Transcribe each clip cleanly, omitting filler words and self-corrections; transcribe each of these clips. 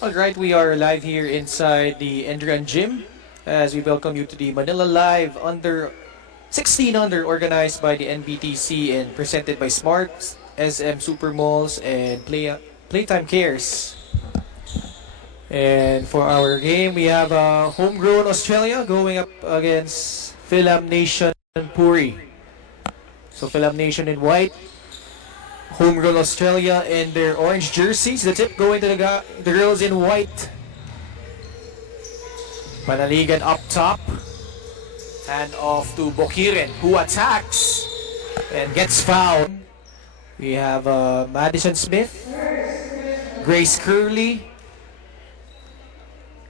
Alright, we are live here inside the Endran Gym as we welcome you to the Manila Live under 16 under organized by the NBTC and presented by Smart, SM Supermalls, and Playtime Cares. And for our game, we have Homegrown Australia going up against FIL Nation PURI. So FIL Nation in white, Homegrown Australia in their orange jerseys. The tip going to the girls in white. Panaligan up top. Hand off to Bokiren, who attacks and gets fouled. We have Madison Smith, Grace Curley,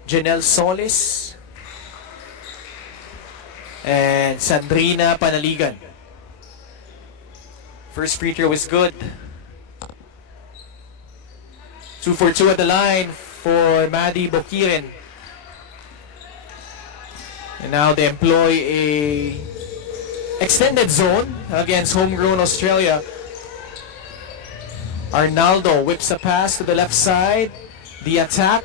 Janelle Solis, and Sandrina Panaligan. First free throw is good. 2 for 2 at the line for Maddie Bokiren. And now they employ a extended zone against Homegrown Australia. Arnaldo whips a pass to the left side. The attack.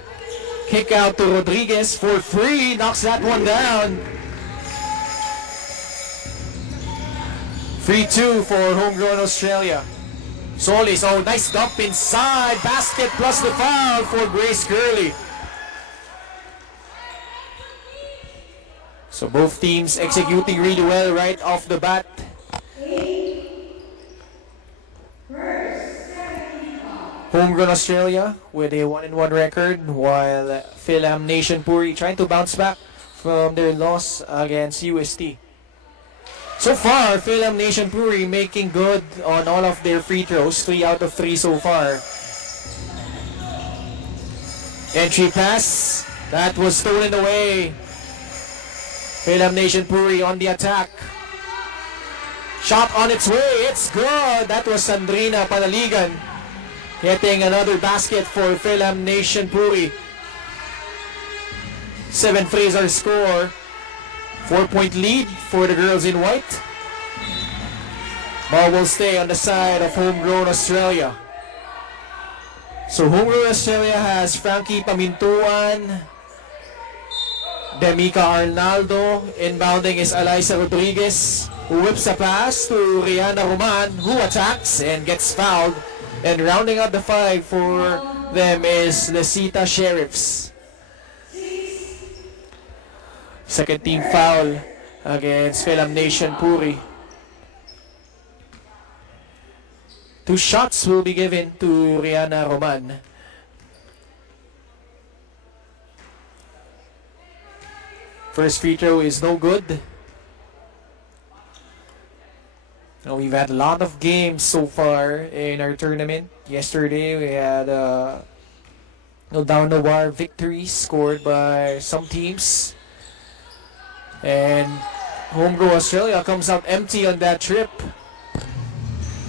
Kick out to Rodriguez for free. Knocks that one down. Free two for Homegrown Australia. Solis, oh, nice dump inside. Basket plus the foul for Grace Curley. So both teams executing really well right off the bat. Homegrown Australia with a 1-1 record, while FIL Nation PURI trying to bounce back from their loss against UST. So far, FIL Nation PURI making good on all of their free throws, 3 out of 3 so far. Entry pass, that was stolen away. FIL Nation PURI on the attack. Shot on its way, it's good. That was Sandrina Panaligan getting another basket for FIL Nation PURI. 7 threes are score. 4-point lead for the girls in white. Ball will stay on the side of Homegrown Australia. So Homegrown Australia has Frankie Pamintuan, Demica Arnaldo. Inbounding is Alyssa Rodriguez, who whips a pass to Rihanna Roman, who attacks and gets fouled. And rounding out the 5 for them is Lesita Sheriffs. Second team foul against FIL Nation PURI. 2 shots will be given to Rihanna Roman. First free throw is no good. Now we've had a lot of games so far in our tournament. Yesterday we had no down the wire victories scored by some teams. And Homegrown Australia comes out empty on that trip.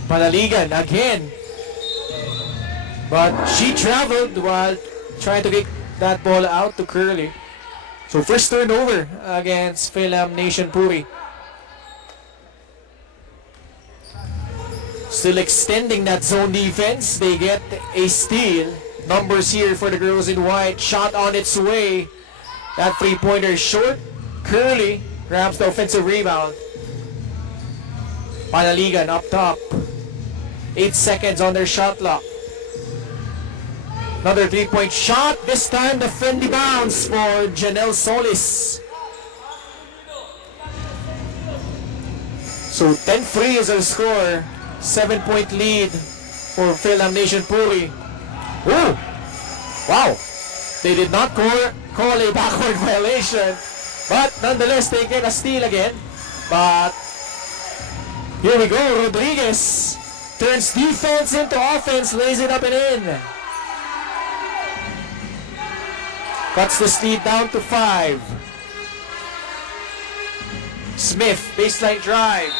Panaligan again. But she traveled while trying to get that ball out to Curley. So first turnover against FIL Nation PURI. Still extending that zone defense. They get a steal. Numbers here for the girls in white. Shot on its way. That three-pointer is short. Curley grabs the offensive rebound. Panaligan up top. 8 seconds on their shot clock. Another 3-point shot. This time the friendly bounce for Janelle Solis. So 10-3 is our score. 7-point lead for FIL Nation PURI. Oh! Wow! They did not call a backward violation. But nonetheless, they get a steal again. But here we go. Rodriguez turns defense into offense, lays it up and in. Cuts the lead down to 5. Smith, baseline drive.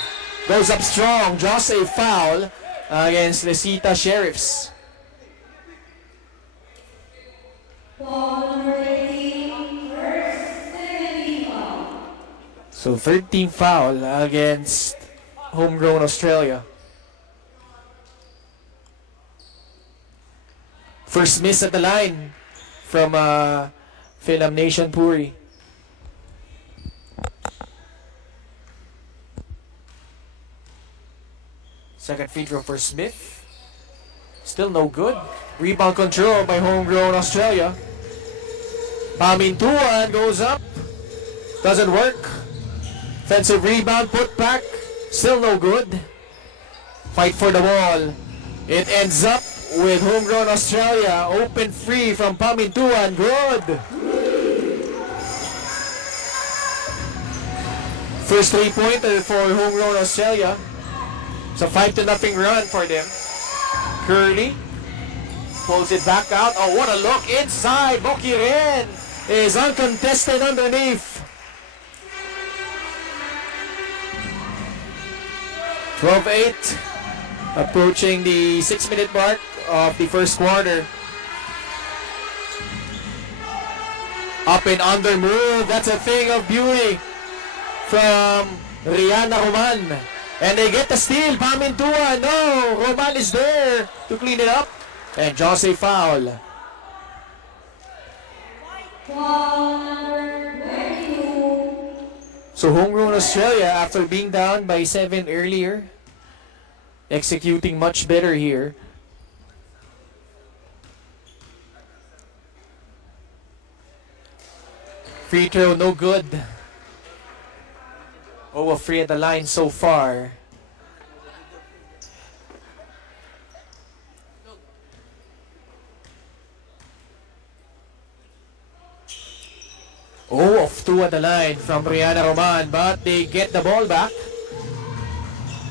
Goes up strong, draws a foul against Lesita Sheriffs. So 13 foul against Homegrown Australia. First miss at the line from Film Nation Puri. Second free throw for Smith. Still no good. Rebound control by Homegrown Australia. Pamintuan goes up. Doesn't work. Offensive rebound, put back. Still no good. Fight for the ball. It ends up with Homegrown Australia. Open free from Pamintuan. Good. First 3-pointer for Homegrown Australia. So 5-0 run for them. Curly pulls it back out. Oh, what a look inside. Bokiren is uncontested underneath. 12-8. Approaching the 6-minute mark of the first quarter. Up and under move. That's a thing of beauty from Rihanna Roman. And they get the steal. Pamintua. No. Roman is there to clean it up. And Jose foul. So Homegrown Australia, after being down by 7 earlier, executing much better here. Free throw, no good. Oh, free at the line so far. Oh, off 2 at the line from Rihanna Roman, but they get the ball back.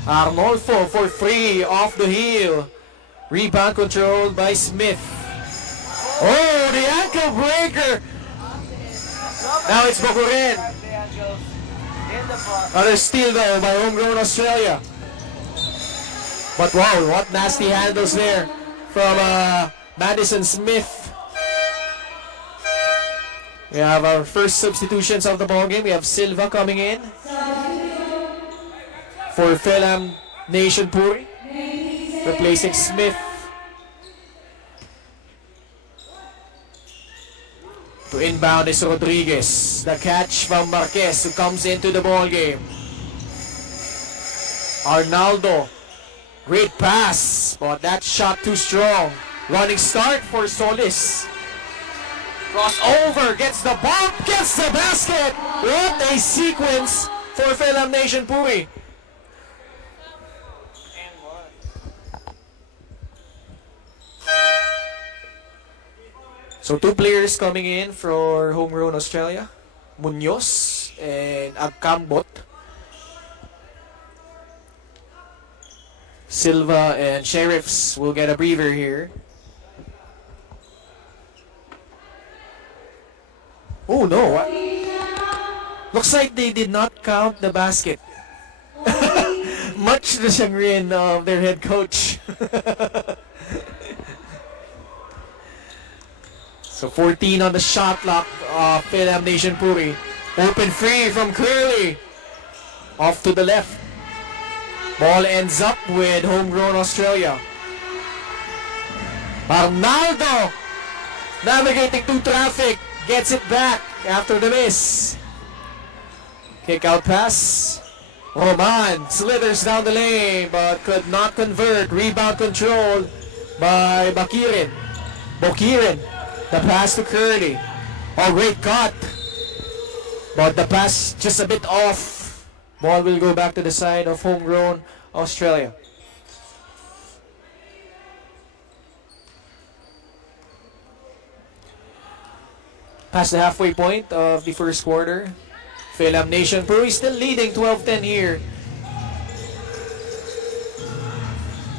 Arnolfo for free off the heel. Rebound controlled by Smith. Oh, the ankle breaker. Now it's Bokuren. Another steal though by Homegrown Australia. But wow, what nasty handles there from Madison Smith. We have our first substitutions of the ball game. We have Silva coming in for Film Nation Puri, replacing Smith. To inbound is Rodriguez. The catch from Marquez, who comes into the ball game. Arnaldo, great pass, but that shot too strong. Running start for Solis. Crossover, gets the bump, gets the basket. What a sequence for Film Nation Puri. So 2 players coming in for Homegrown Australia. Munoz and Agkambot. Silva and Sheriffs will get a breather here. Oh no, what? Looks like they did not count the basket. Much the chagrin of their head coach. So 14 on the shot clock of Film Nation Puri. Open free from Curly. Off to the left. Ball ends up with Homegrown Australia. Arnaldo navigating through traffic. Gets it back after the miss. Kick out pass. Roman slithers down the lane but could not convert. Rebound control by Bokiren. The pass to Curly. Oh, great cut. But the pass just a bit off. Ball will go back to the side of Homegrown Australia. Past the halfway point of the first quarter. Film Nation Puri still leading 12-10 here.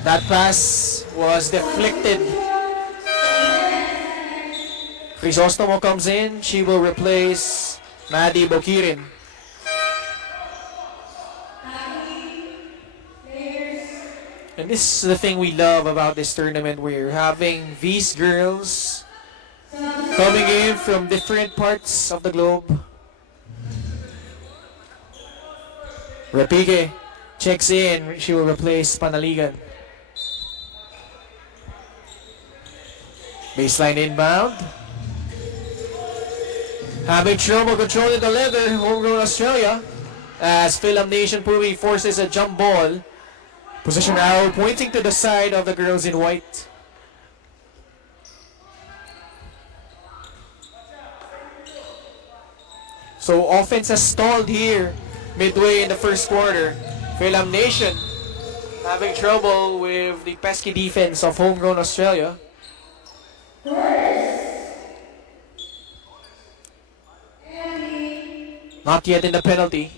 That pass was deflected. Crisostomo comes in. She will replace Maddie Bokiren. And this is the thing we love about this tournament. We're having these girls coming in from different parts of the globe. Repique checks in. She will replace Panaligan. Baseline inbound. Having trouble controlling the leather, Homegrown Australia, as Film Nation PURI forces a jump ball. Position arrow pointing to the side of the girls in white. So offense has stalled here midway in the first quarter. Film Nation having trouble with the pesky defense of Homegrown Australia. Not yet in the penalty.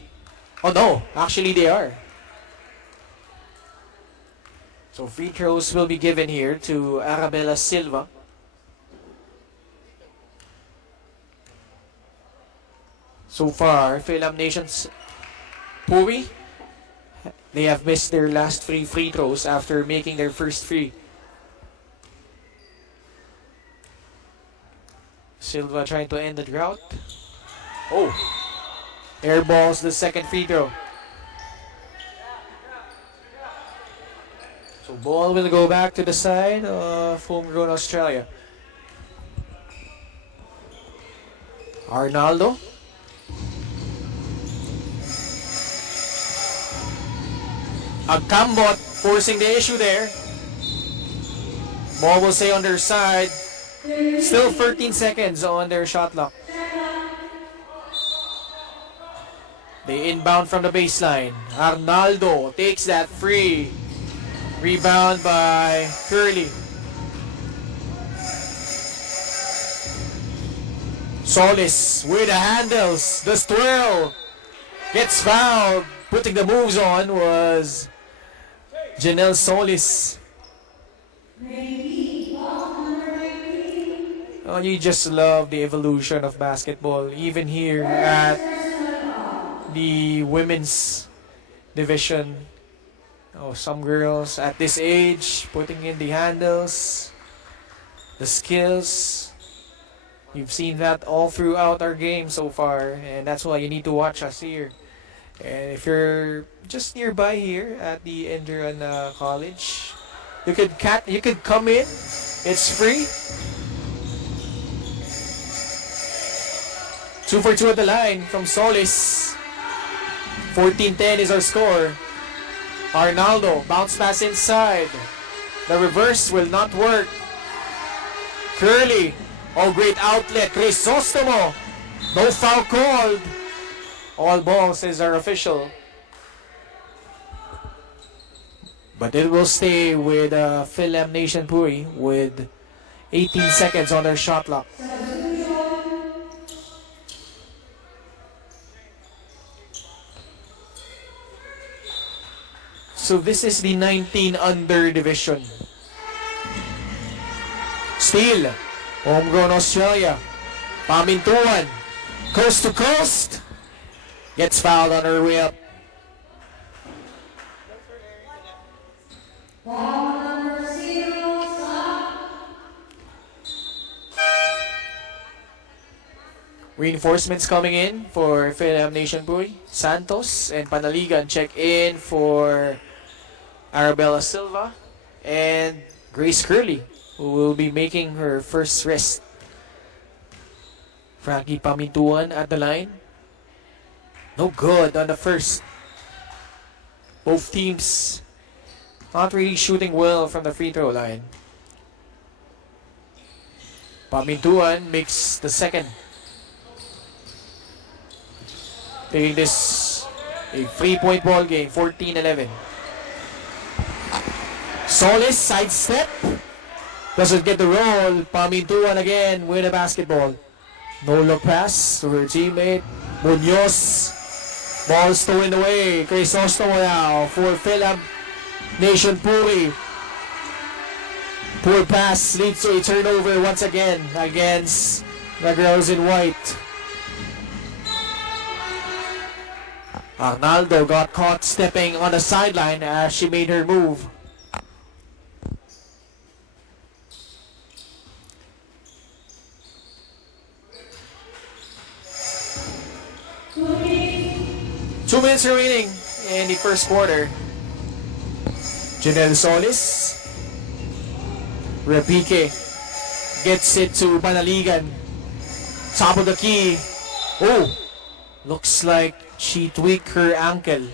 Oh no, actually they are. So free throws will be given here to Arabella Silva. So far, Film Nation's PURI, they have missed their last 3 free throws after making their first 3. Silva trying to end the drought. Oh! Airballs the second free throw. So ball will go back to the side of Homegrown Australia. Arnaldo. Agkambot forcing the issue there. Ball will stay on their side. Still 13 seconds on their shot clock. They inbound from the baseline. Arnaldo takes that free. Rebound by Curly. Solis with the handles. The twirl. Gets fouled. Putting the moves on was Janelle Solis. Oh, you just love the evolution of basketball. Even here at the women's division. Oh, some girls at this age putting in the handles, the skills. You've seen that all throughout our game so far, and that's why you need to watch us here. And if you're just nearby here at the Enduran College, you could come in. It's free. 2 for 2 at the line from Solis. 14-10 is our score. Arnaldo, bounce pass inside. The reverse will not work. Curly, oh great outlet. Crisostomo, no foul called. All balls is our official. But it will stay with Film Nation PURI with 18 seconds on their shot clock. So this is the 19 under division. Steal. Homegrown Australia. Pamintuan. Coast to coast. Gets fouled on her way up. Reinforcements coming in for Film Nation PURI. Santos and Panaligan check in for Arabella Silva and Grace Curley, who will be making her first rest. Frankie Pamintuan at the line. No good on the first. Both teams not really shooting well from the free throw line. Pamintuan makes the second. Taking this a 3-point ball game, 14-11. Solis sidestep. Doesn't get the roll. Pamintuan again with a basketball. No look pass to her teammate. Munoz. Ball stolen away. Crisostomo now for Film Nation PURI. Poor pass leads to a turnover once again against the girls in white. Arnaldo got caught stepping on the sideline as she made her move. Two minutes remaining in the first quarter. Janelle Solis. Repique gets it to Panaligan. Top of the key. Oh, looks like she tweaked her ankle.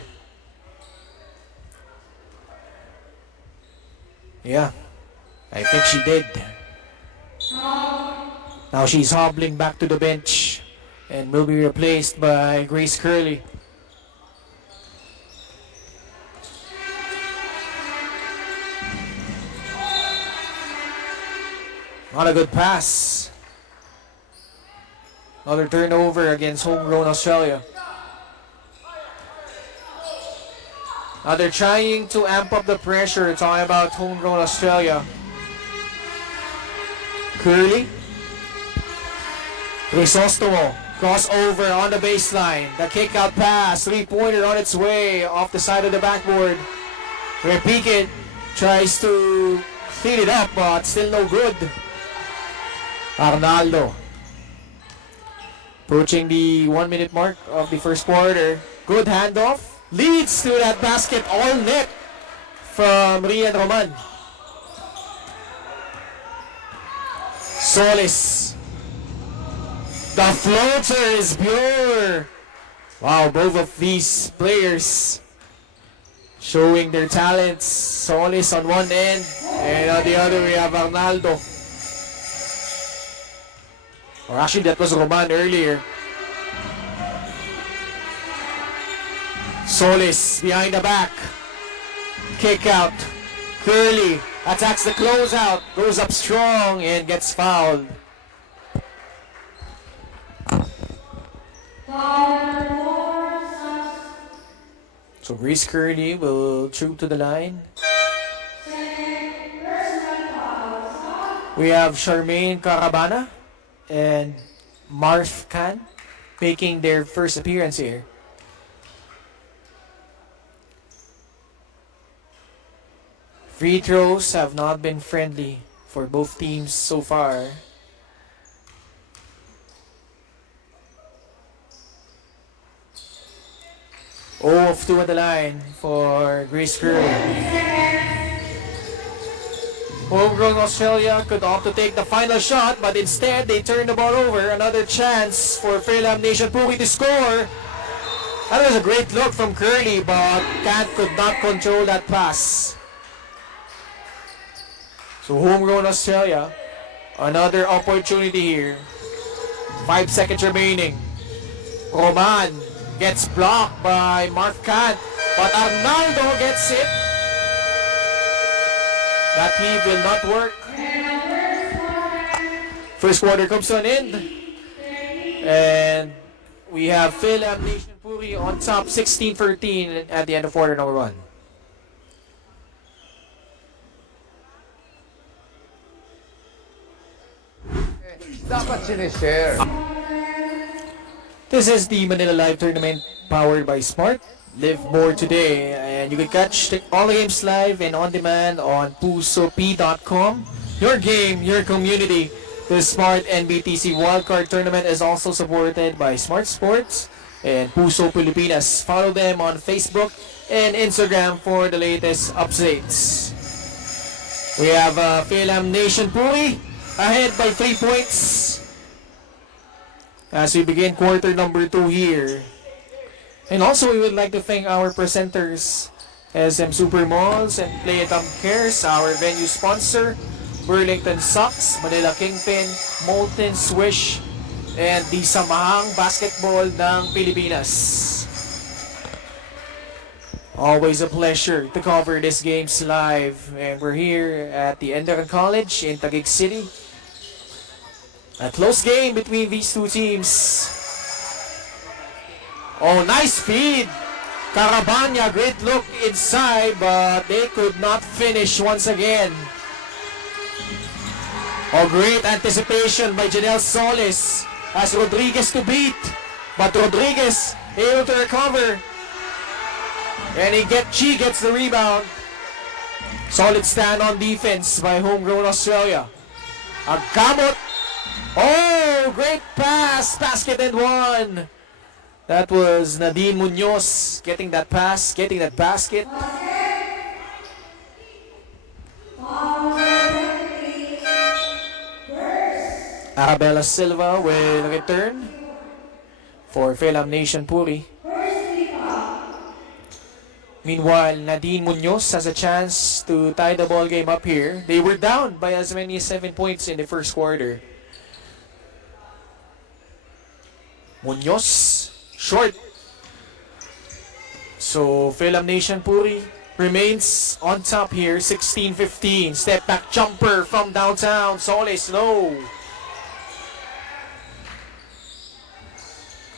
Yeah, I think she did. Now she's hobbling back to the bench and will be replaced by Grace Curley. Not a good pass. Another turnover against homegrown Australia. Now they're trying to amp up the pressure, talking about homegrown Australia. Curley. Crisostomo. Crossover on the baseline. The kick out pass. 3-pointer on its way off the side of the backboard. Where Piquet tries to clean it up, but still no good. Arnaldo. Approaching the 1-minute mark of the first quarter. Good handoff. Leads to that basket, all net from Rian Roman. Solis. The floater is pure. Wow, both of these players showing their talents. Solis on one end, and on the other we have Arnaldo. Or actually, that was Roman earlier. Solis behind the back. Kick out. Curley attacks the closeout. Goes up strong and gets fouled. So Grace Curley will troop to the line. We have Charmaine Carabana and Marth Khan making their first appearance here. Free throws have not been friendly for both teams so far. Of 2 on the line for Grace Curley. Homegrown Australia could opt to take the final shot, but instead they turn the ball over. Another chance for FIL Nation PURI to score. That was a great look from Curley, but Kat could not control that pass. So homegrown Australia, another opportunity here. 5 seconds remaining. Roman gets blocked by Mark Kant, but Arnaldo gets it. That heave will not work. First quarter comes to an end. And we have FIL Nation PURI on top 16-13 at the end of quarter number 1. Dapat sinishare. This is the Manila Live Tournament powered by Smart. Live more today, and you can catch all the games live and on demand on pusop.com. Your game, your community. The Smart NBTC Wildcard Tournament is also supported by Smart Sports and Puso Pilipinas. Follow them on Facebook and Instagram for the latest updates. We have FIL Nation PURI ahead by 3 points as we begin quarter number 2 here. And also we would like to thank our presenters, SM Super Malls and Play It Up Cares, our venue sponsor, Burlington Sox, Manila Kingpin, Molten Swish, and the Samahang Basketball ng Pilipinas. Always a pleasure to cover these games live, and we're here at the Enderun College in Taguig City. A close game between these two teams. Oh, nice feed. Carabana, great look inside, but they could not finish once again. Oh, great anticipation by Janelle Solis as Rodriguez to beat. But Rodriguez able to recover. And she gets the rebound. Solid stand on defense by homegrown Australia. Agamot. Oh, great pass. Basket and one. That was Nadine Munoz getting that pass, getting that basket. Arabella Silva will return. for Philam Nation Puri. Meanwhile, Nadine Munoz has a chance to tie the ball game up here. They were down by as many as 7 points in the first quarter. Munoz, short. So, Philam Nation Puri remains on top here, 16-15. Step back jumper from downtown. Solis, low.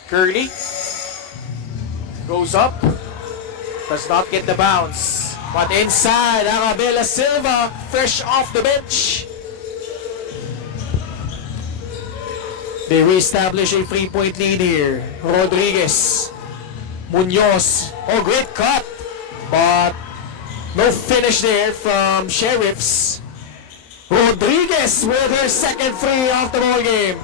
Curly goes up. Does not get the bounce. But inside, Arabella Silva, fresh off the bench. They reestablish a 3-point lead here. Rodriguez. Munoz. Oh, great cut. But no finish there from Sheriffs. Rodriguez with her second free off the ball game.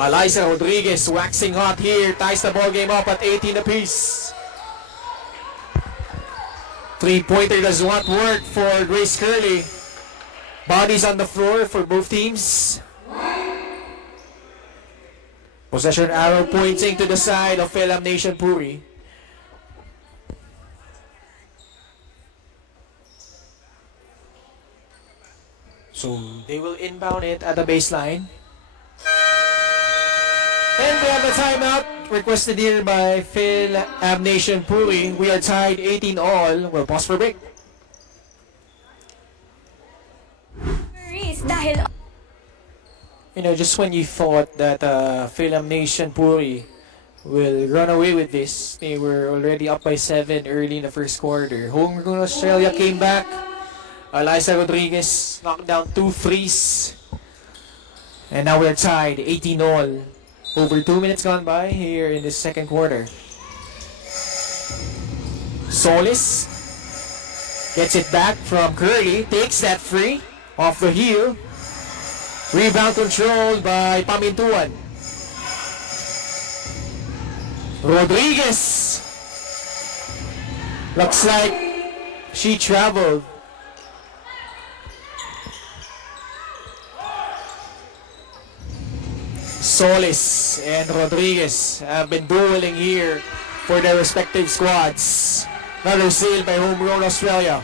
Eliza Rodriguez waxing hot here. Ties the ball game up at 18 apiece. 3-pointer does not work for Grace Curley. Bodies on the floor for both teams. Possession arrow pointing to the side of Philam Nation Puri. So they will inbound it at the baseline. And we have a timeout requested here by Philam Nation Puri. We are tied 18-all. We'll pause for break. You know, just when you thought that Philam Nation Puri will run away with this, they were already up by 7 early in the first quarter. Homegrown Australia came back. Eliza Rodriguez knocked down 2 threes. And now we're tied 18-all. Over 2 minutes gone by here in the second quarter. Solis gets it back from Curly. Takes that free off the heel. Rebound controlled by Pamintuan. Rodriguez. Looks like she traveled. Solis and Rodriguez have been dueling here for their respective squads. Another steal by Homegrown Australia.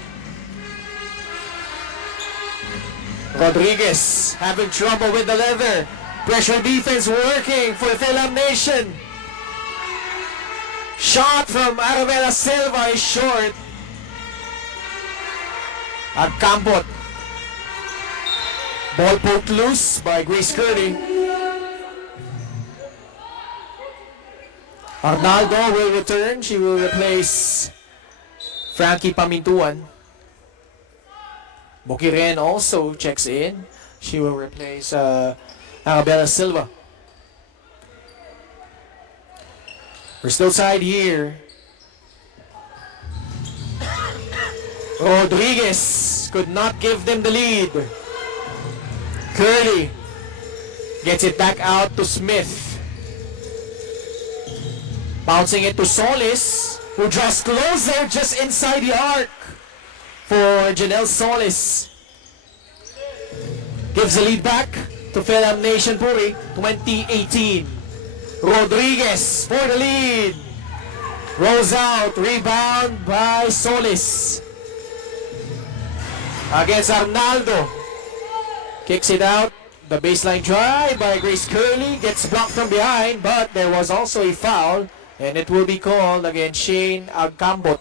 Rodriguez having trouble with the leather. Pressure defense working for Philam Nation. Shot from Arabella Silva is short. At Campot. Ball poked loose by Grace Curley. Arnaldo will return. She will replace Frankie Pamintuan. Bukiren also checks in. She will replace Arabella Silva. We're still tied here. Rodriguez could not give them the lead. Curly gets it back out to Smith. Bouncing it to Solis, who draws closer just inside the arc for Janelle Solis. Gives the lead back to Philam Nation Puri, 2018. Rodriguez for the lead. Rolls out, rebound by Solis. Against Arnaldo. Kicks it out. The baseline drive by Grace Curley gets blocked from behind, but there was also a foul, and it will be called against Shane Agcambot.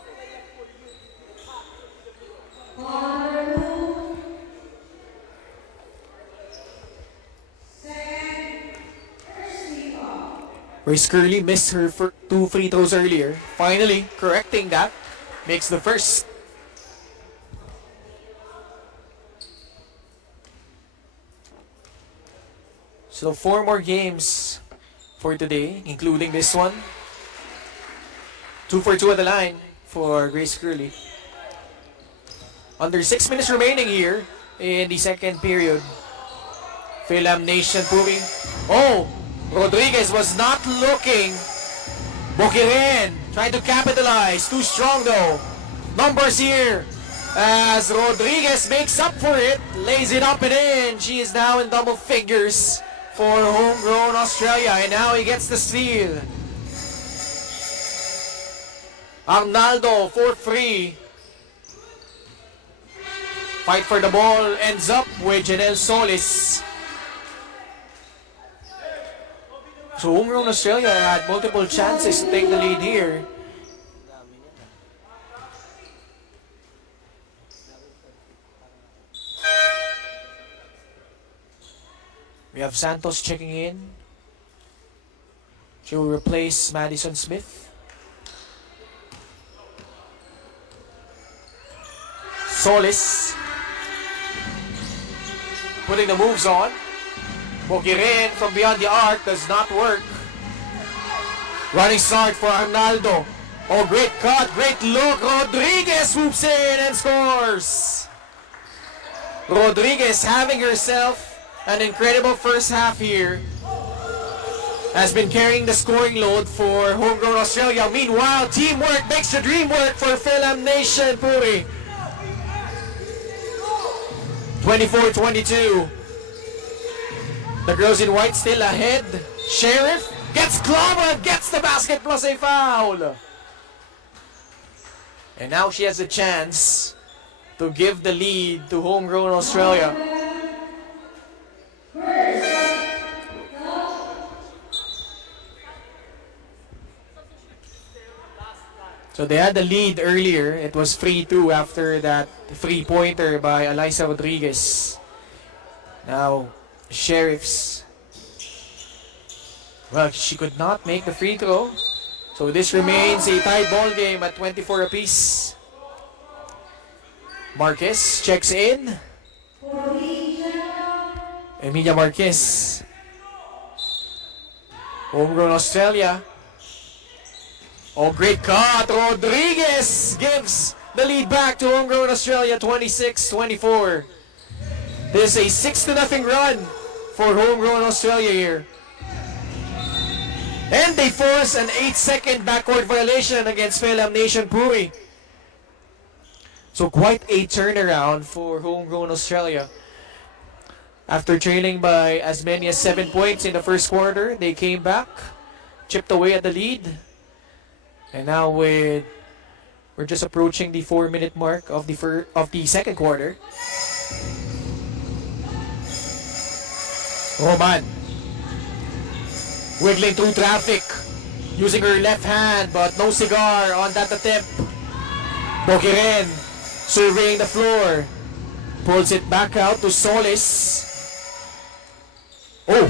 Grace Curley missed her 2 free throws earlier. Finally, correcting that. Makes the first. So 4 more games for today, including this one. 2 for 2 at the line for Grace Curley. Under 6 minutes remaining here in the second period. Philam Nation Puri. Oh! Rodriguez was not looking. Bukiren trying to capitalize. Too strong though. Numbers here as Rodriguez makes up for it. Lays it up and in. She is now in double figures for homegrown Australia, and now he gets the steal. Arnaldo for free. Fight for the ball ends up with Janelle Solis. So homegrown Australia had multiple chances to take the lead here. We have Santos checking in. She will replace Madison Smith. Solis putting the moves on. Bokirin from beyond the arc does not work. Running start for Arnaldo. Oh, great cut, great look. Rodriguez swoops in and scores. Rodriguez having herself an incredible first half here. Has been carrying the scoring load for homegrown Australia. Meanwhile, teamwork makes the dream work for FIL Nation PURI. 24-22. The girls in white still ahead. Sheriff gets clobbered, gets the basket plus a foul. And now she has a chance to give the lead to homegrown Australia. So they had the lead earlier. It was 3-2 after that three-pointer by Alyssa Rodriguez. Now, Sheriffs. Well, she could not make the free throw. So this remains a tied ball game at 24 apiece. Marquez checks in. Emilia Marquez. Homegrown Australia. Oh, great cut. Rodriguez gives the lead back to homegrown Australia, 26-24. This is a 6-0 run for homegrown Australia here. And they force an 8-second backcourt violation against FIL Nation PURI. So quite a turnaround for homegrown Australia. After trailing by as many as 7 points in the first quarter, they came back, chipped away at the lead. And now we're just approaching the 4-minute mark of the second quarter. Roman wiggling through traffic, using her left hand, but no cigar on that attempt. Bokiren surveying the floor, pulls it back out to Solis. Oh!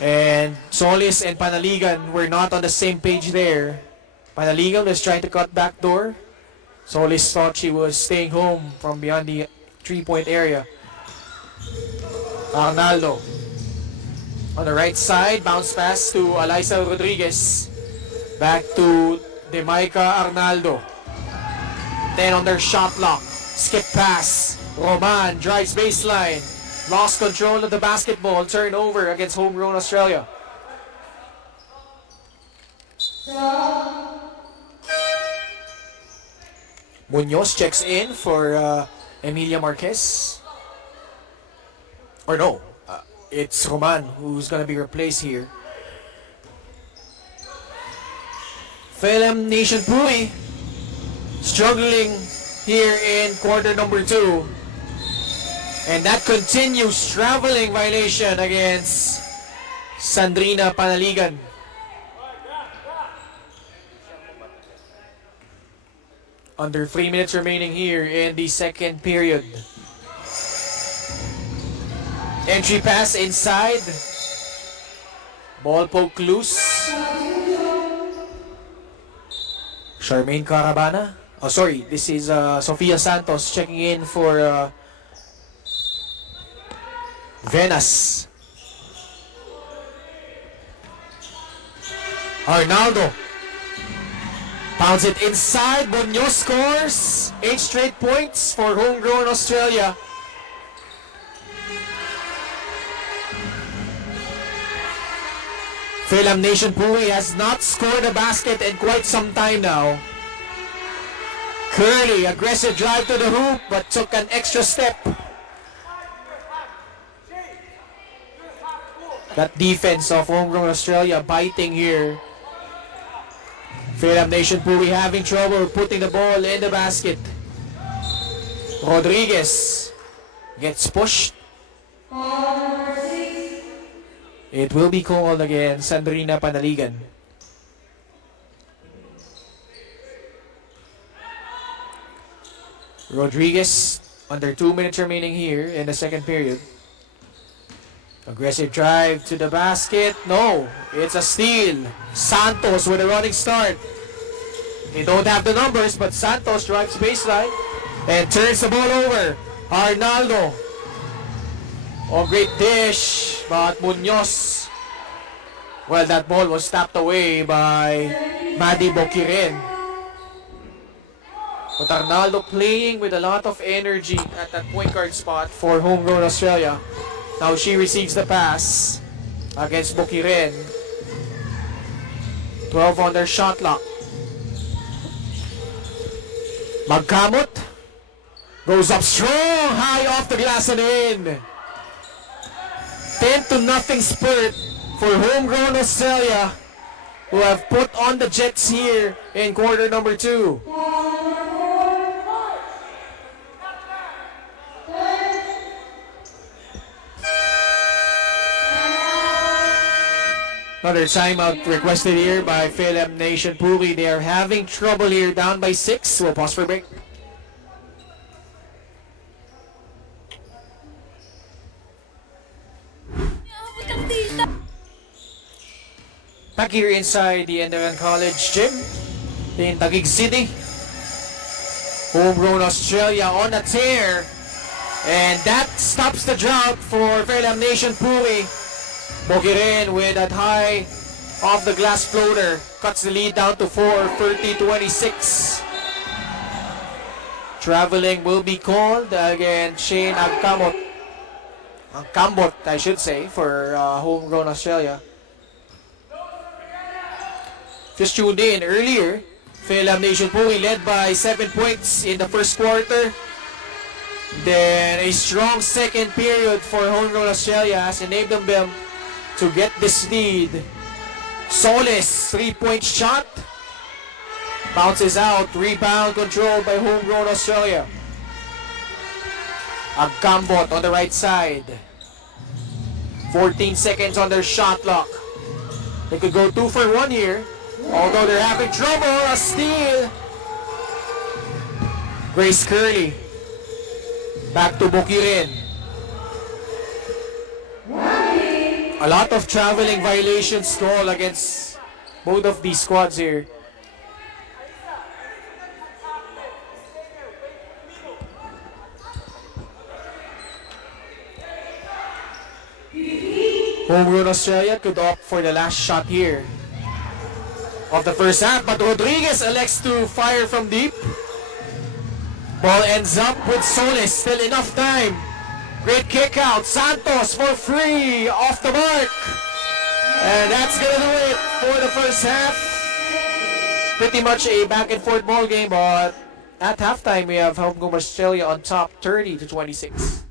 And Solis and Panaligan were not on the same page there. Panaligan was trying to cut back door. Solis thought she was staying home from beyond the 3-point area. Arnaldo on the right side, bounce pass to Alyssa Rodriguez. Back to Demaica Arnaldo. Then on their shot clock, skip pass. Roman drives baseline. Lost control of the basketball, turnover against homegrown Australia. Munoz checks in for Emilia Marquez. Or no, it's Roman who's going to be replaced here. FIL Nation PURI struggling here in quarter number 2. And that continues, traveling violation against Sandrina Panaligan. Under 3 minutes remaining here in the second period. Entry pass inside. Ball poke loose. Charmaine Carabana. Oh, sorry. This is Sofia Santos checking in for Venas. Arnaldo pounds it inside. Munoz scores 8 straight points for homegrown Australia. FIL Nation PURI has not scored a basket in quite some time now. Curly, aggressive drive to the hoop, but took an extra step. That defense of Homegrown Australia biting here. Film Nation Puri having trouble putting the ball in the basket. Rodriguez gets pushed. It will be called again, Sandrina Panaligan. Rodriguez, under 2 minutes remaining here in the second period. Aggressive drive to the basket. No, it's a steal. Santos with a running start. They don't have the numbers, but Santos drives baseline and turns the ball over. Arnaldo. Oh, great dish, but Munoz. Well, that ball was tapped away by Madi Bokiren. But Arnaldo playing with a lot of energy at that point guard spot for Homegrown Australia. Now she receives the pass against Bokiren. 12 on their shot clock. Magkamot goes up strong, high off the glass and in. 10-0 spurt for Homegrown Australia, who have put on the Jets here in quarter number 2. Another timeout requested here by FIL Nation Puri. They are having trouble here, down by 6. We'll pause for a break. Back here inside the Enderan College gym in Taguig City. Homegrown Australia on a tear. And that stops the drought for FIL Nation Puri. Bokiren with that high off the glass floater cuts the lead down to 4, 30-26. Traveling will be called again. Shane Agkamot, I should say, for Homegrown Australia. Just tuned in earlier, FIL Nation Puri led by 7 points in the first quarter. Then a strong second period for Homegrown Australia has enabled them to get this lead. Solis, 3-point shot. Bounces out. Rebound controlled by Homegrown Australia. Agkambot on the right side. 14 seconds on their shot clock. They could go 2 for 1 here. Although they're having trouble. A steal. Grace Curley. Back to Bokiren. A lot of traveling violations call against both of these squads here. Homegrown Australia could opt for the last shot here of the first half, but Rodriguez elects to fire from deep. Ball ends up with Solis, still enough time. Great kick out, Santos for free, off the mark. And that's gonna do it for the first half. Pretty much a back and forth ball game, but at halftime we have Homegrown Australia on top 30-26.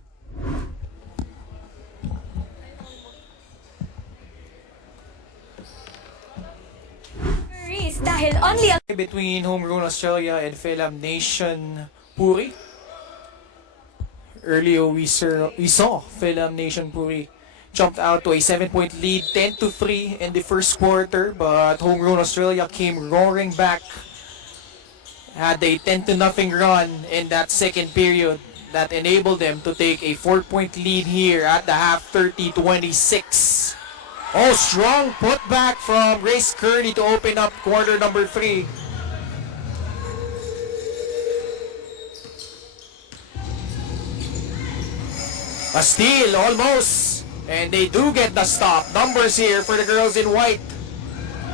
Dahil only between Homegrown Australia and FIL Nation Puri. Earlier we saw FIL Nation Puri jumped out to a 7-point lead, 10-3 in the first quarter, but Homegrown Australia came roaring back. Had a 10-0 run in that second period that enabled them to take a 4-point lead here at the half, 30-26. Oh, strong putback from Grace Curley to open up quarter number 3. A steal, almost. And they do get the stop. Numbers here for the girls in white.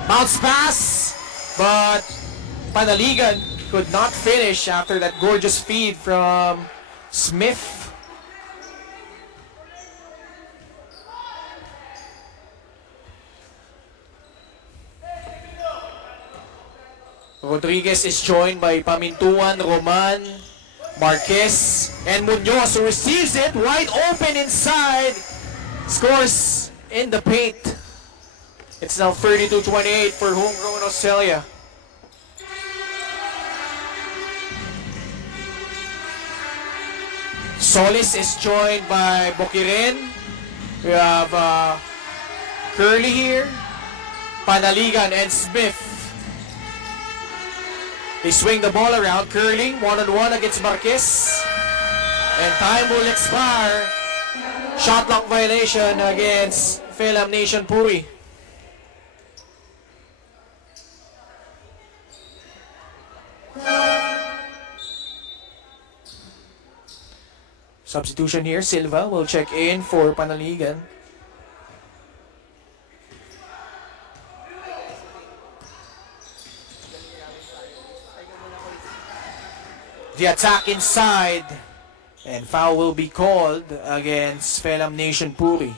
Bounce pass, but Panaligan could not finish after that gorgeous feed from Smith. Rodriguez is joined by Pamintuan, Roman, Marquez, and Munoz, who receives it wide open inside. Scores in the paint. It's now 32-28 for homegrown Australia. Solis is joined by Bokiren. We have Curly here, Panaligan, and Smith. They swing the ball around, curling, one-on-one against Marquez. And time will expire. Shot clock violation against FIL Nation PURI. Substitution here, Silva will check in for Panaligan. The attack inside, and foul will be called against FIL Nation PURI.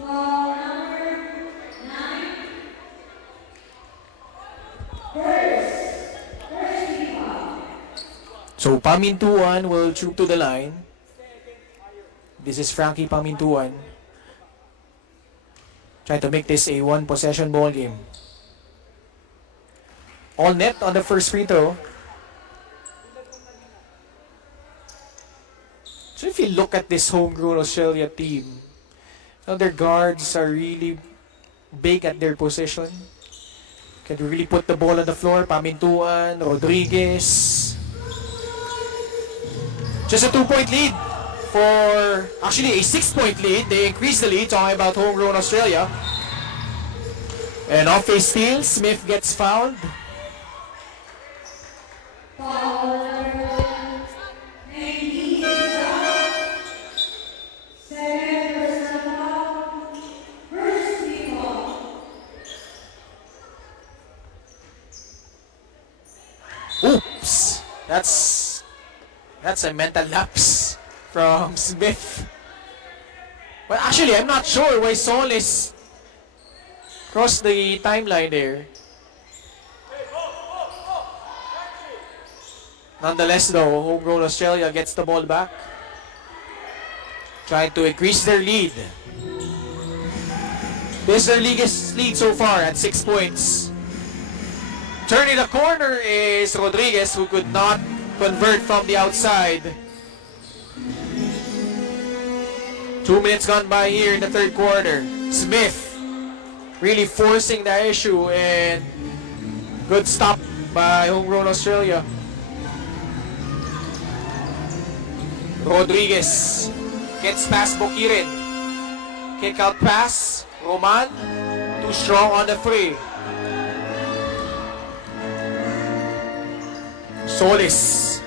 So Pamintuan will troop to the line. This is Frankie Pamintuan. Trying to make this a one possession ball game. All net on the first free throw. So if you look at this homegrown Australia team, their guards are really big at their position. Can really put the ball on the floor. Pamintuan, Rodriguez. Just a 2-point lead for, actually a 6-point lead. They increased the lead, talking about homegrown Australia. And off a steal, Smith gets fouled. Oops, that's a mental lapse from Smith. But actually, I'm not sure why Solis crossed the timeline there. Nonetheless though, homegrown Australia gets the ball back, trying to increase their lead. This is their lead so far at 6 points. Turning the corner is Rodriguez, who could not convert from the outside. 2 minutes gone by here in the third quarter. Smith really forcing the issue, and good stop by homegrown Australia. Rodriguez gets past Bokiren. Kick out pass. Roman, too strong on the free. Solis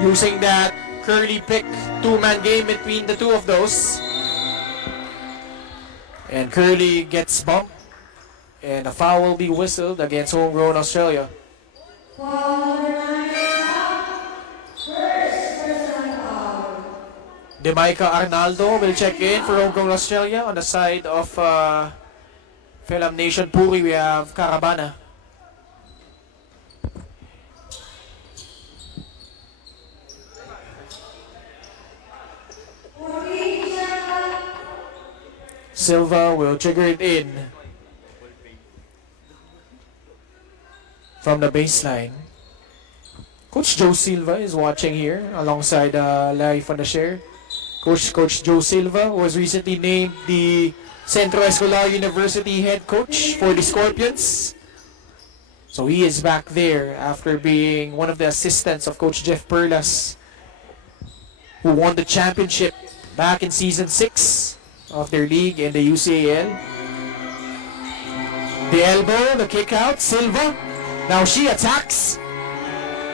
using that curly pick two-man game between the two of those. And Curly gets bumped, and a foul will be whistled against homegrown Australia. Demaica Arnaldo will check in for homegrown Australia. On the side of FIL Nation PURI, we have Carabana. Silva will trigger it in from the baseline. Coach Joe Silva is watching here alongside Larry Fondashare. Coach Joe Silva was recently named the Centro Escolar University head coach for the Scorpions. So he is back there after being one of the assistants of Coach Jeff Perlas, who won the championship back in season 6 of their league in the UCAL. The elbow, the kick out, Silva. Now she attacks.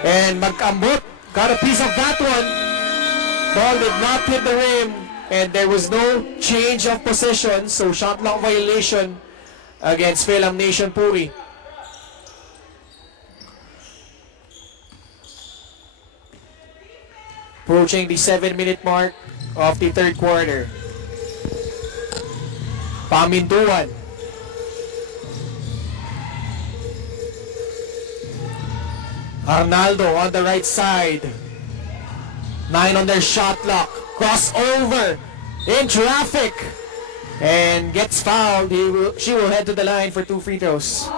And Magkambot got a piece of that one. Ball did not hit the rim, and there was no change of possession, so shot clock violation against FIL Nation PURI. Approaching the 7-minute mark of the third quarter. Pamintuan. Arnaldo on the right side. 9 on their shot clock. Crossover in traffic. and gets fouled, she will head to the line for 2 free throws.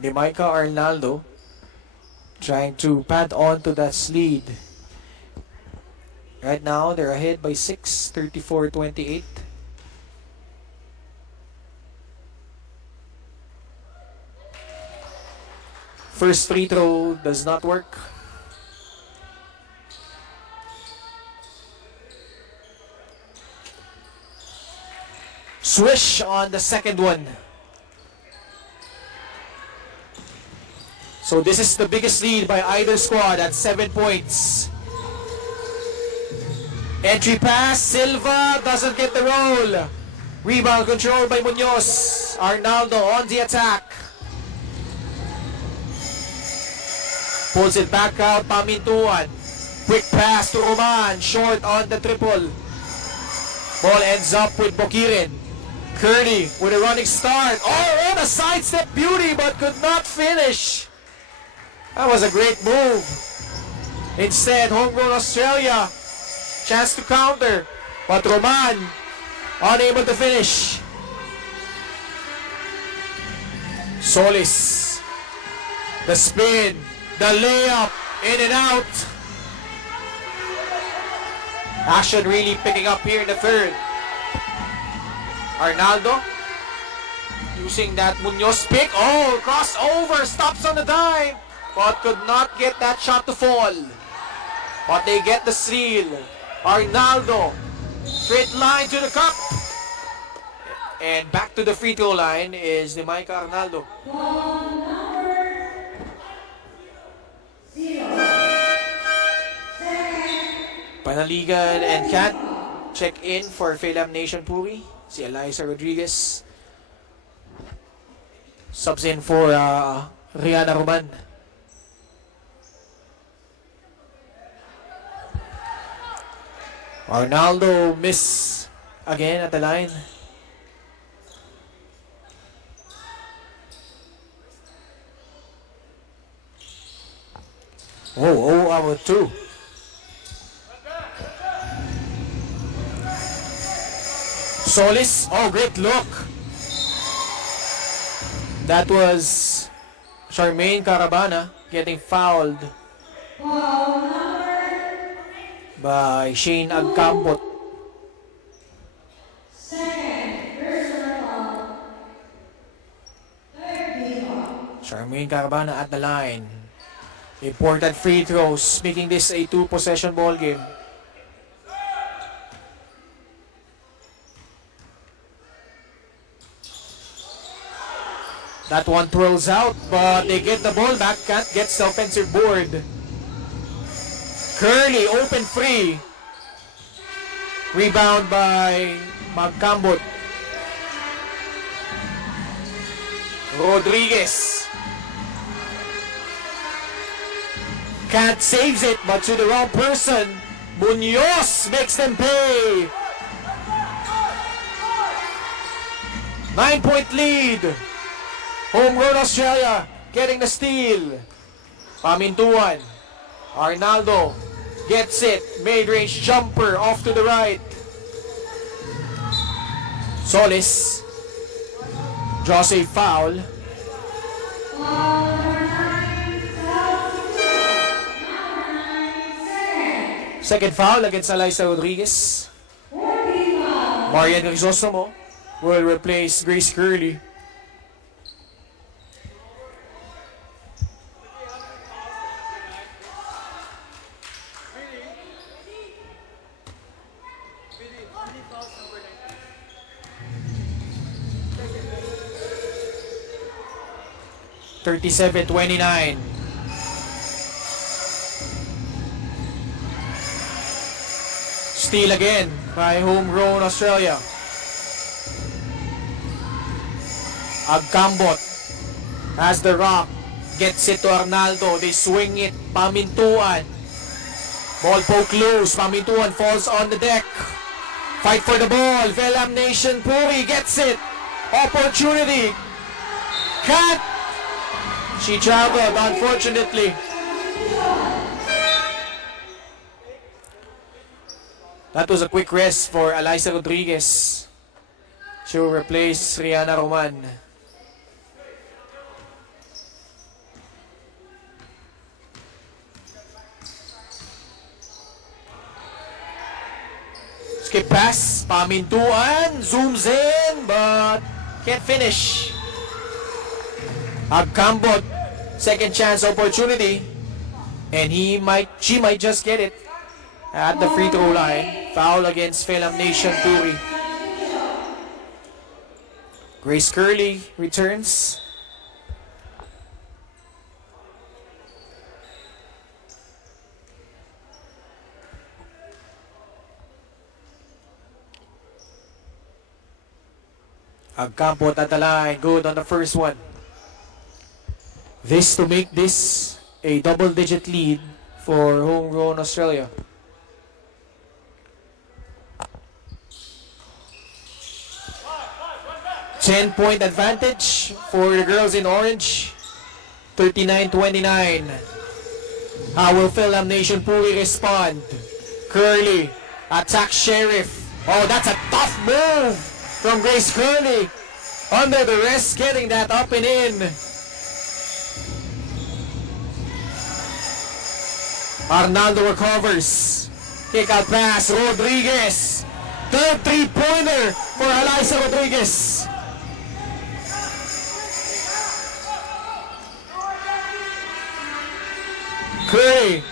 Jamaica Arnaldo trying to pad on to that lead. Right now, they're ahead by 6, 34-28. First free throw does not work. Swish on the second one. So this is the biggest lead by either squad at 7 points. Entry pass, Silva doesn't get the roll. Rebound controlled by Munoz. Arnaldo on the attack. Pulls it back out, Pamintuan. Quick pass to Roman, short on the triple. Ball ends up with Bokirin. Curdy with a running start. Oh, on a sidestep beauty but could not finish. That was a great move. Instead, homegrown Australia, chance to counter, but Roman unable to finish. Solis, the spin, the layup, in and out. Action really picking up here in the third. Arnaldo using that Munoz pick. Oh, crossover, stops on the dime, but could not get that shot to fall. But they get the steal. Arnaldo, straight line to the cup. And back to the free throw line is Jamaica Arnaldo. Panaligan and Kat check in for FIL Nation PURI. Si Eliza Rodriguez subs in for Rihanna Roman. Arnaldo miss again at the line. Oh, out of 2. Solis, oh, great look. That was Charmaine Carabana getting fouled by Shane Agcambot. Charmaine Carabana at the line. Important free throws, making this a 2-possession ball game. That one twirls out, but they get the ball back. Can't get the offensive board. Curly open free. Rebound by Magcambot. Rodriguez. Can't saves it, but to the wrong person. Munoz makes them pay. 9-point lead. Homegrown Australia getting the steal. Pamintuan. Arnaldo gets it. Mid-range jumper off to the right. Solis draws a foul. Second foul against Eliza Rodriguez. Marian Rizosomo will replace Grace Curley. (37-29). Steal again by homegrown Australia. Agcambot has the rock, gets it to Arnaldo. They swing it. Pamintuan. Ball poke loose. Pamintuan falls on the deck. Fight for the ball. FIL Nation PURI gets it. Opportunity. Cat. She traveled, unfortunately. That was a quick rest for Alyssa Rodriguez. She will replace Rihanna Roman. Skip pass, pamintuan, zooms in, but can't finish. Agkambot, second chance opportunity, and she might just get it at the free throw line. Foul against FIL Nation PURI. Grace Curley returns. Agkambot at the line, good on the first one. This to make this a double-digit lead for homegrown Australia. Ten-point advantage for the girls in orange. 39-29. How will FIL Nation PURI respond? Curley, attack Sheriff. Oh, that's a tough move from Grace Curley. Under the wrist, getting that up and in. Arnaldo recovers. Kick out pass, Rodriguez. Third three-pointer for Alyssa Rodriguez. Curry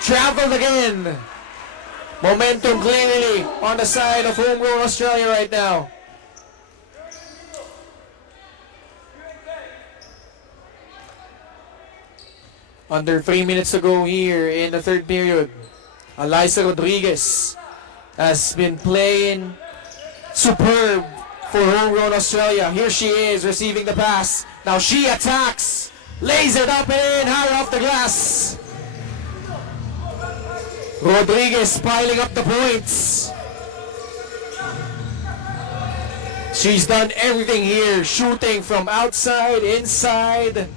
traveled again. Momentum clearly on the side of homegrown Australia right now. Under 3 minutes to go here in the third period. Alyssa Rodriguez has been playing superb for homegrown Australia. Here she is receiving the pass. Now she attacks. Lays it up and in, high off the glass. Rodriguez piling up the points. She's done everything here. Shooting from outside, inside.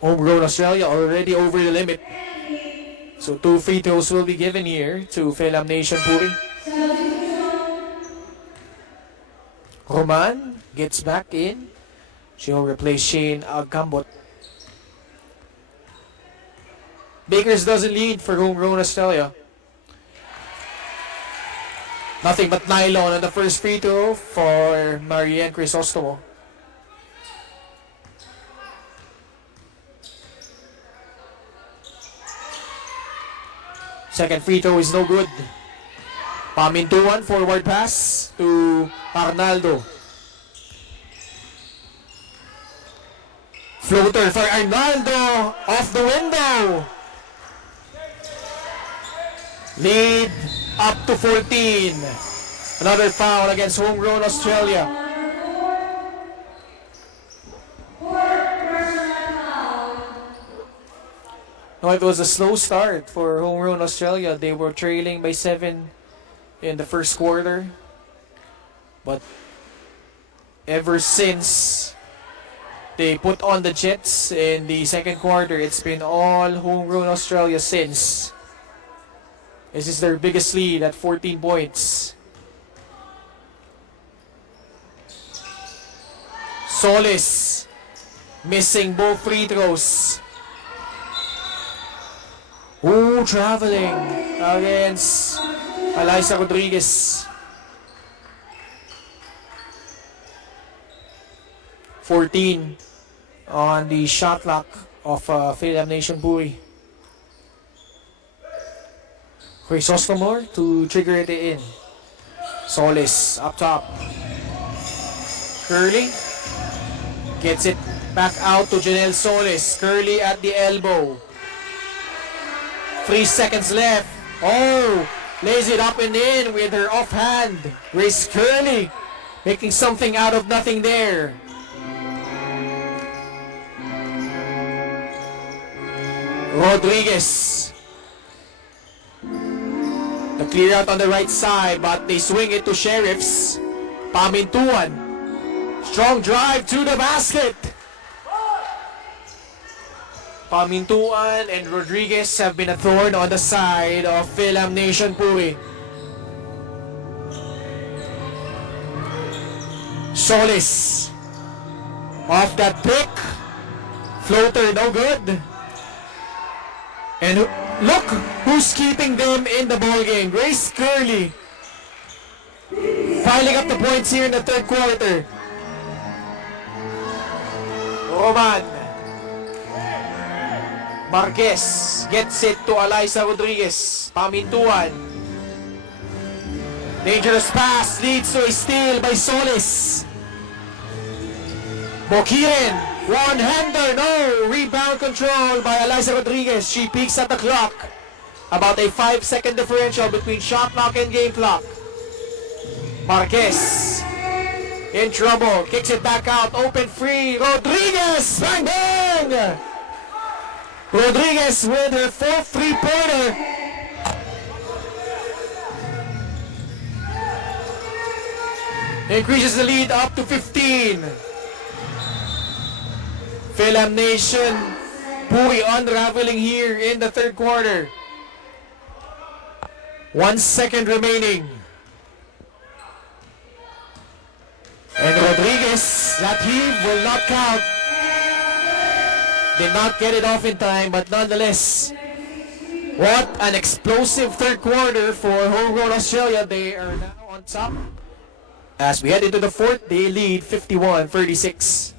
Homegrown Australia already over the limit. So 2 free throws will be given here to FIL Nation PURI. Roman gets back in. She'll replace Shane Agkambot. Bakers doesn't lead for homegrown Australia. Nothing but nylon on the first free throw for Marianne Crisostomo. Second free throw is no good. Pamintuan, forward pass to Arnaldo. Floater for Arnaldo, off the window. Lead up to 14. Another foul against homegrown Australia. No, it was a slow start for homegrown Australia. They were trailing by 7 in the first quarter. But ever since they put on the Jets in the second quarter, it's been all homegrown Australia since. This is their biggest lead at 14 points. Solis missing both free throws. Ooh, traveling against Alyssa Rodriguez. 14 on the shot clock of FIL Nation PURI. Crisostomo to trigger it in. Solis up top. Curley gets it back out to Janelle Solis. Curley at the elbow. 3 seconds left. Oh, lays it up and in with her offhand. Grace Curley making something out of nothing there. Rodriguez. The clear out on the right side, but they swing it to Sheriffs. Pamintuan. Strong drive to the basket. Pamintuan and Rodriguez have been a thorn on the side of Philam Nation Puri. Solis. Off that pick. Floater, no good. And look who's keeping them in the ball game. Grace Curley. Piling up the points here in the third quarter. Roman. Marquez gets it to Alyssa Rodriguez. Pamintuan. Dangerous pass leads to a steal by Solis. Bokiren. One-hander, no! Rebound control by Alyssa Rodriguez. She peeks at the clock. About a 5-second differential between shot clock and game clock. Marquez. In trouble. Kicks it back out. Open free. Rodriguez! Bang bang! Rodriguez with her fourth three-pointer. Increases the lead up to 15. Philam Nation Puri unraveling here in the third quarter. 1 second remaining. And Rodriguez, that heave will not count. Did not get it off in time, but nonetheless, what an explosive third quarter for Homegrown Australia. They are now on top. As we head into the fourth, they lead 51-36.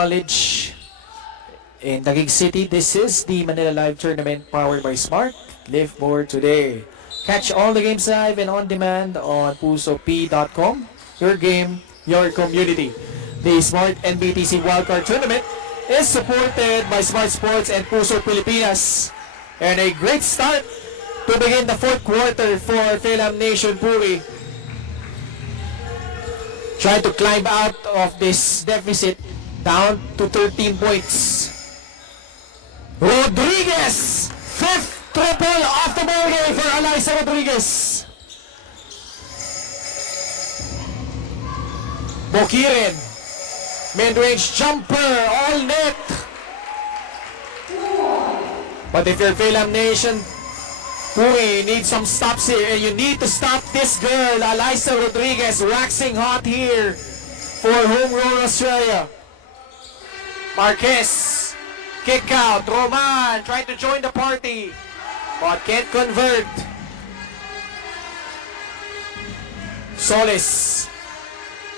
College in Taguig City. This is the Manila Live Tournament powered by Smart. Live more today. Catch all the games live and on demand on pusop.com. Your game, your community. The Smart NBTC Wildcard Tournament is supported by Smart Sports and Puso Pilipinas. And a great start to begin the fourth quarter for Philam Nation Puri. Try to climb out of this deficit down to 13 points. Rodriguez! Fifth triple off the ball game for Alyssa Rodriguez. Bokiren. Mid-range jumper. All net. But if you're Philam Nation, Puri needs some stops here. And you need to stop this girl, Alyssa Rodriguez, waxing hot here for Homegrown Australia. Marquez, kick out. Roman trying to join the party, but can't convert. Solis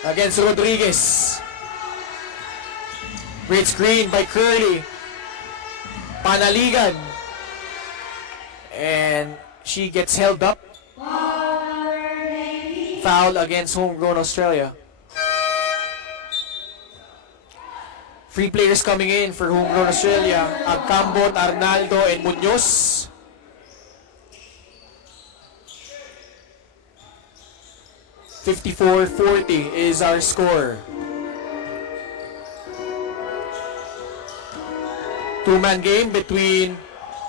against Rodriguez. Great screen by Curly. Panaligan. And she gets held up. Foul against Homegrown Australia. Free players coming in for Homegrown Australia. Agcambot, Arnaldo, and Munoz. $54-40 is our score. Two-man game between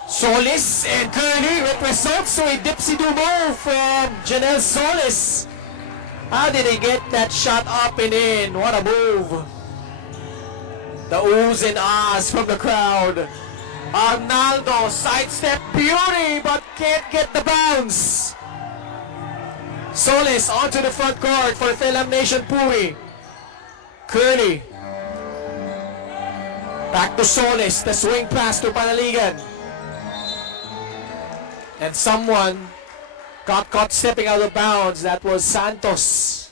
Solis and Curly, with results to a dipsy-do move from Janelle Solis. How did they get that shot up and in? What a move. The oohs and ahs from the crowd. Arnaldo sidestep PURI but can't get the bounce. Solis onto the front court for Philam Nation Puri. Curly. Back to Solis. The swing pass to Panaligan. And someone got caught stepping out of bounds. That was Santos.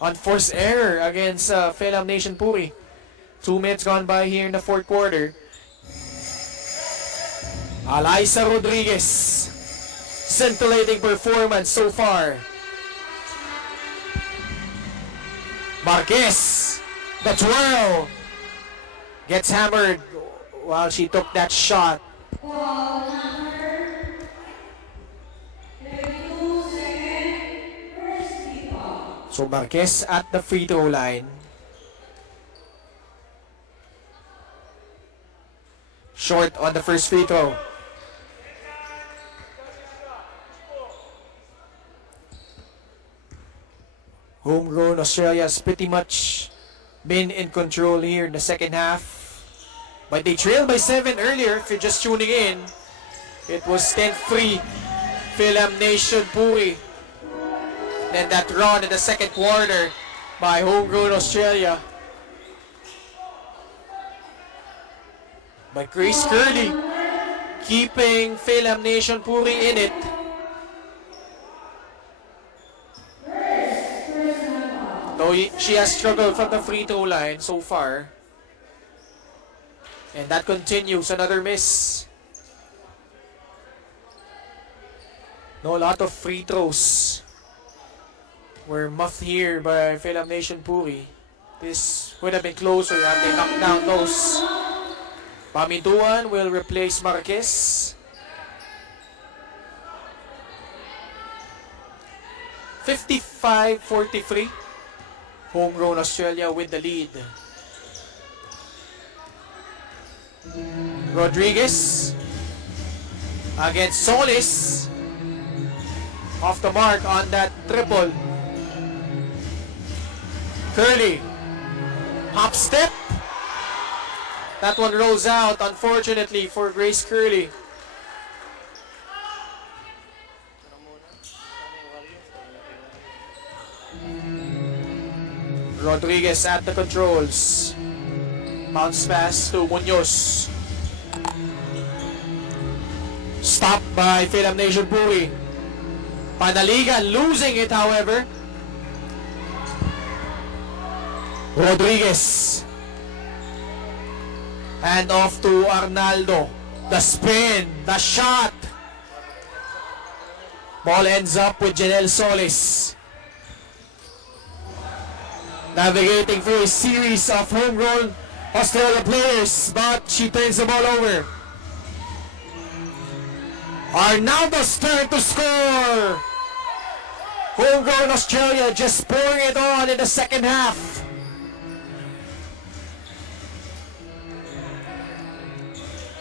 Unforced error against Philam Nation Puri. 2 minutes gone by here in the fourth quarter. Alyssa Rodriguez. Scintillating performance so far. Marquez. The twirl. Gets hammered while she took that shot. So Marquez at the free throw line. Short on the first free throw. Homegrown Australia has pretty much been in control here in the second half. But they trailed by 7 earlier. If you're just tuning in, it was 10-3 Film Nation Puri. Then that run in the second quarter by Homegrown Australia. But Grace Curley keeping Film Nation Puri in it. Though she has struggled from the free throw line so far. And that continues. Another miss. No, a lot of free throws were muffed here by Film Nation Puri. This would have been closer had they knocked down those. Pamintuan will replace Marquez. 55-43. Homegrown Australia with the lead. Rodriguez against Solis. Off the mark on that triple. Curley. Hop step. That one rolls out, unfortunately, for Grace Curley. Rodriguez at the controls. Bounce pass to Munoz. Stopped by Film Nation Puri. Panaligan losing it, however. Rodriguez. Hand off to Arnaldo. The spin, the shot. Ball ends up with Janelle Solis. Navigating through a series of homegrown Australia players, but she turns the ball over. Arnaldo's turn to score. Homegrown Australia just pouring it on in the second half.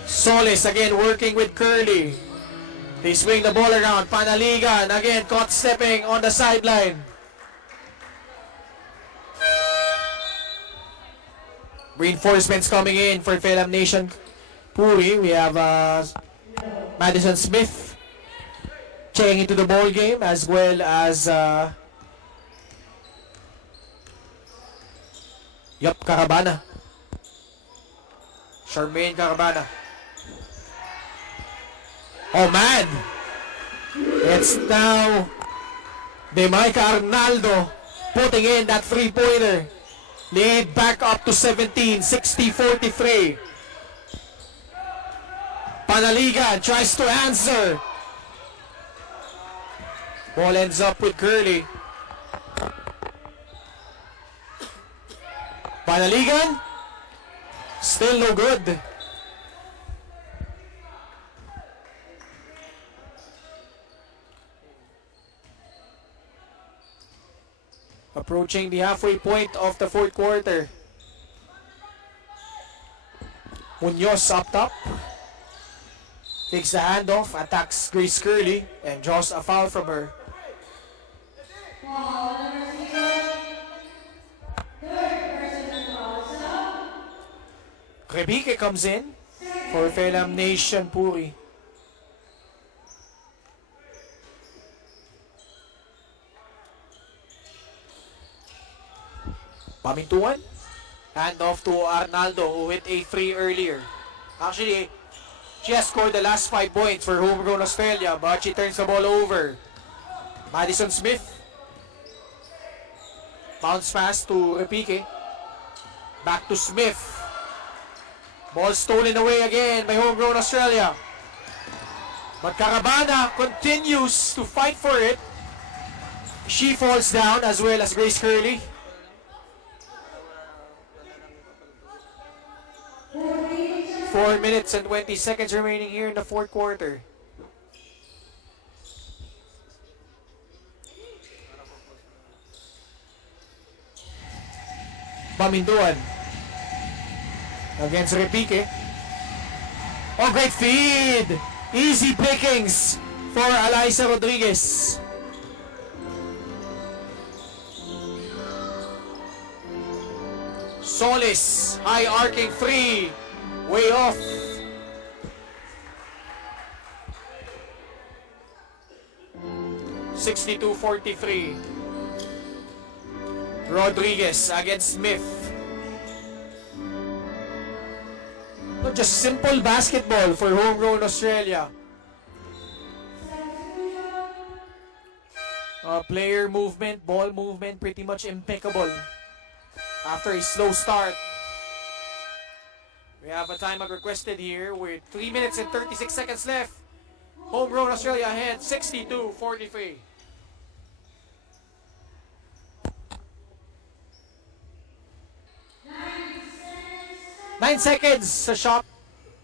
Solis again working with Curley. They swing the ball around. Panaligan again caught stepping on the sideline. Reinforcements coming in for Film Nation Puri. We have Madison Smith checking into the ball game, as well as Carabana. Charmaine Carabana. Oh man! It's now Demaica Arnaldo putting in that three-pointer. Lead back up to 17, 60-43. Panaligan tries to answer. Ball ends up with Curley. Panaligan, still no good. Approaching the halfway point of the fourth quarter. Munoz up top. Takes the handoff, attacks Grace Curley, and draws a foul from her. Rebique comes in for Film Nation Puri. Pamintuan. Hand off to Arnaldo, who hit a free earlier. Actually, she has scored the last 5 points for Homegrown Australia, but she turns the ball over. Madison Smith. Bounce pass to Repique. Back to Smith. Ball stolen away again by Homegrown Australia. But Carabana continues to fight for it. She falls down, as well as Grace Curley. 4 minutes and 20 seconds remaining here in the fourth quarter. Pamintuan. Against Repique. Oh, great feed! Easy pickings for Alyssa Rodriguez. Solis, high arcing three, way off. (62-43). Rodriguez against Smith. Not just simple basketball for homegrown Australia. Player movement, ball movement, pretty much impeccable. After a slow start. We have a timeout requested here with 3 minutes and 36 seconds left. Homegrown Australia ahead 62-43. 9 seconds sa shot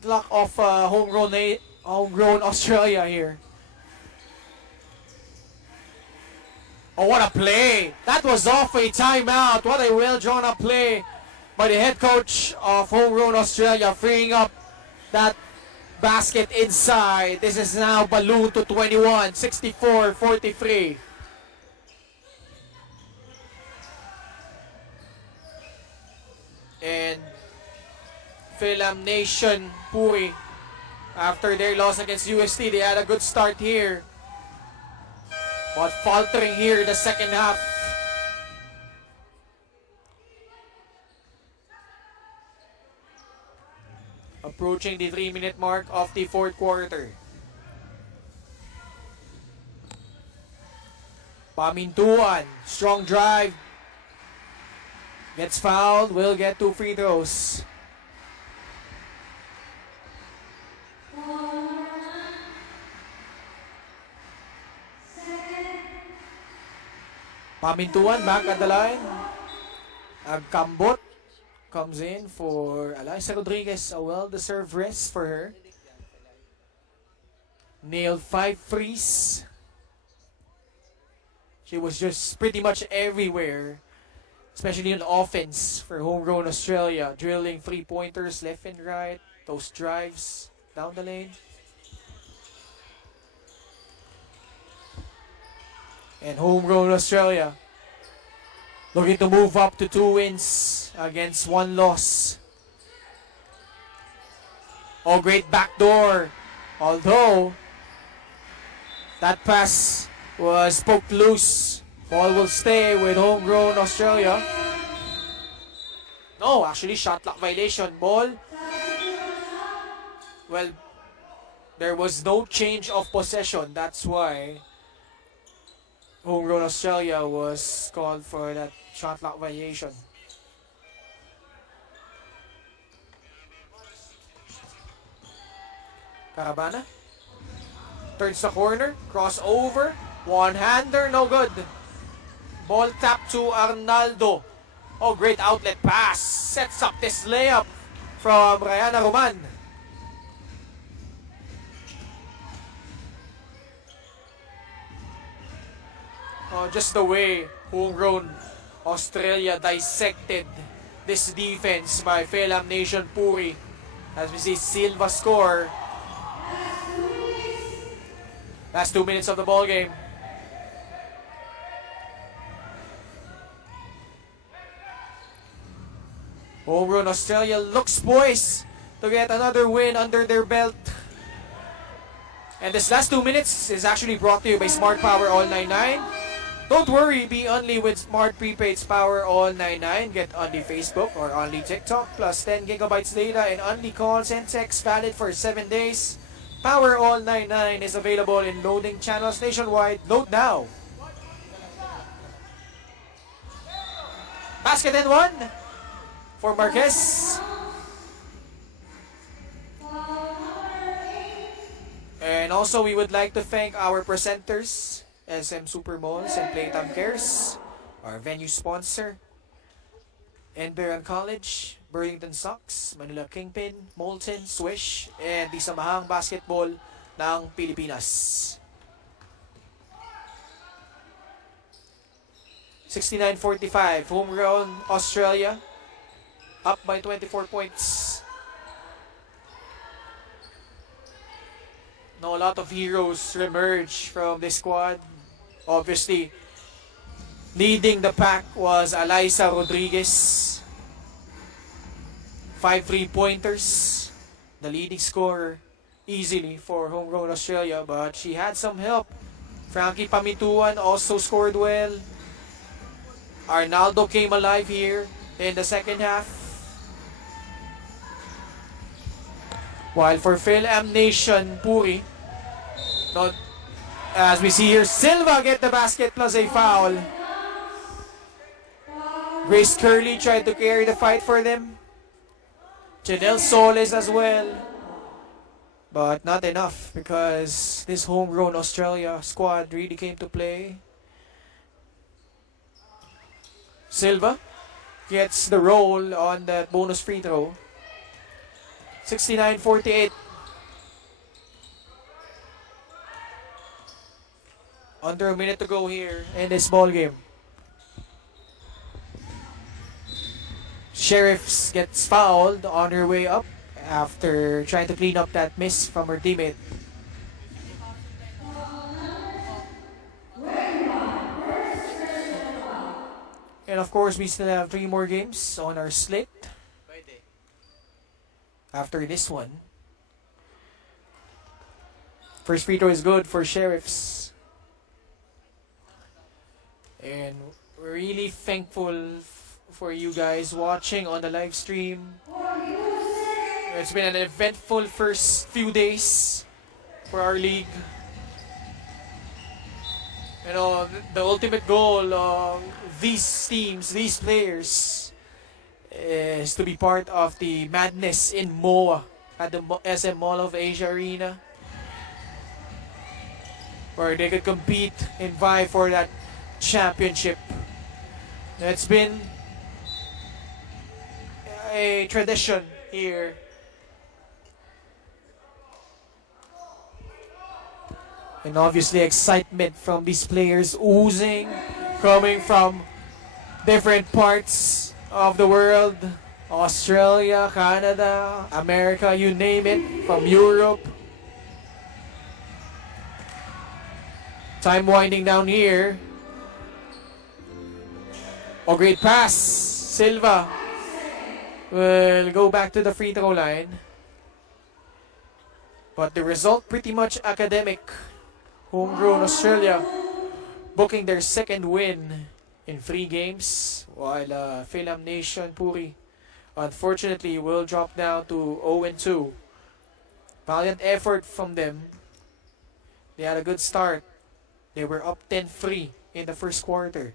clock of homegrown Australia here. Oh, what a play! That was off a timeout. What a well-drawn up play by the head coach of homegrown Australia, freeing up that basket inside. This is now ballooned to 21, 64-43. And Film Nation Puri, after their loss against UST, they had a good start here, but faltering here in the second half. Approaching the 3-minute mark of the fourth quarter. Pamintuan, strong drive, gets fouled, will get 2 free throws. Pamintuan back at the line. Agkambot comes in for Alyssa Rodriguez. A well-deserved rest for her. Nailed 5 threes. She was just pretty much everywhere, especially on offense for homegrown Australia. Drilling 3-pointers left and right. Those drives down the lane. And homegrown Australia looking to move up to 2 wins against 1 loss. Oh, great backdoor. Although that pass was poked loose. Ball will stay with homegrown Australia. No, actually shot clock violation. Ball. Well, there was no change of possession. That's why homegrown Australia was called for that shot clock violation. Carabana turns the corner, crossover, one-hander, no good. Ball tap to Arnaldo. Oh, great outlet pass. Sets up this layup from Rayana Roman. Oh, just the way homegrown Australia dissected this defense by Film Nation Puri. As we see Silva score. Last 2 minutes of the ball game. Homegrown Australia looks poised to get another win under their belt. And this last 2 minutes is actually brought to you by Smart Power All 99. Don't worry, be only with Smart Prepaid's Power All 99. Get only Facebook or only TikTok plus 10 gigabytes data and only calls and texts valid for 7 days. Power All 99 is available in loading channels nationwide. Load now. Basket and 1 for Marquez. And also we would like to thank our presenters, SM Super Malls and Playtime Cares, our venue sponsor, Enberan College, Burlington Sox, Manila Kingpin, Molten, Swish, and di Samahang Basketball ng Pilipinas. 69-45, homegrown Australia up by 24 points. No, a lot of heroes reemerge from this squad. Obviously, leading the pack was Alyssa Rodriguez. 5 3-pointers. The leading scorer easily for Homegrown Australia, but she had some help. Frankie Pamituan also scored well. Arnaldo came alive here in the second half. While for FIL Nation Puri, not, as we see here, Silva get the basket plus a foul. Grace Curley tried to carry the fight for them. Janelle Soles as well. But not enough because this Homegrown Australia squad really came to play. Silva gets the roll on that bonus free throw. 69-48. Under a minute to go here in this ball game. Sheriffs gets fouled on her way up after trying to clean up that miss from her teammate. And of course, we still have 3 more games on our slate. After this one. First free throw is good for Sheriffs. And we're really thankful for you guys watching on the live stream. It's been an eventful first few days for our league. You know, the ultimate goal of these teams, these players, is to be part of the madness in MOA at the SM Mall of Asia Arena, where they could compete and vie for that championship. It's been a tradition here. And obviously excitement from these players oozing, coming from different parts of the world. Australia, Canada, America, you name it, from Europe. Time winding down here. Oh, great pass. Silva will go back to the free throw line. But the result pretty much academic. Homegrown Australia booking their second win in 3 games, while FIL Nation Puri unfortunately will drop down to 0-2. Valiant effort from them. They had a good start. They were up 10-3 in the first quarter.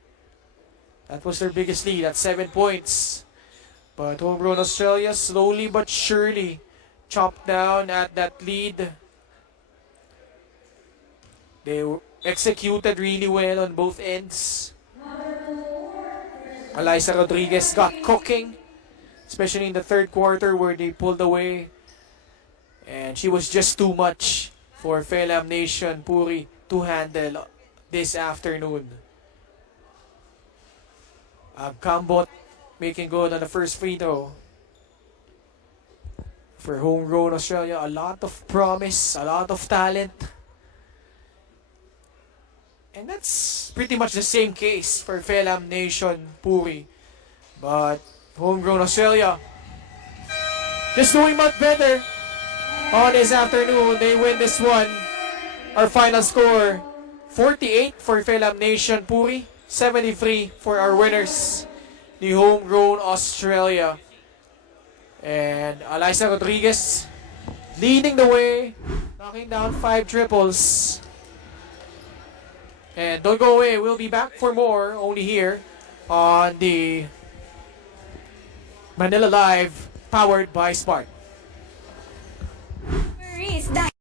That was their biggest lead at 7 points. But Homegrown Australia slowly but surely chopped down at that lead. They executed really well on both ends. Alyssa Rodriguez got cooking, especially in the third quarter where they pulled away. And she was just too much for FIL Nation Puri to handle this afternoon. Kambot making good on the first free throw. For Homegrown Australia, a lot of promise, a lot of talent. And that's pretty much the same case for FIL Nation Puri. But Homegrown Australia just doing much better on this afternoon. They win this one. Our final score, 48 for FIL Nation Puri, 73 for our winners, the Homegrown Australia. And Alyssa Rodriguez leading the way, knocking down 5 triples. And don't go away, we'll be back for more only here on the Manila Live, powered by Spark.